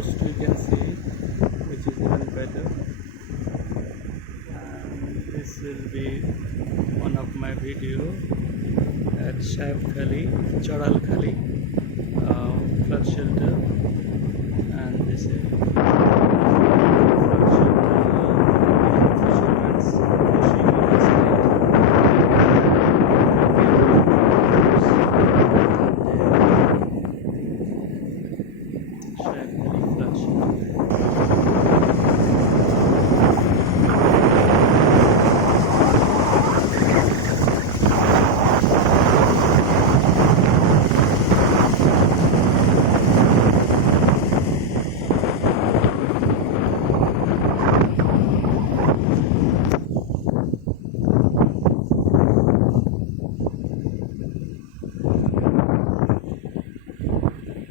coast we can see, which is even better. And this will be one of my video at Sahebkhali, CharalKhali flood shelter, and this is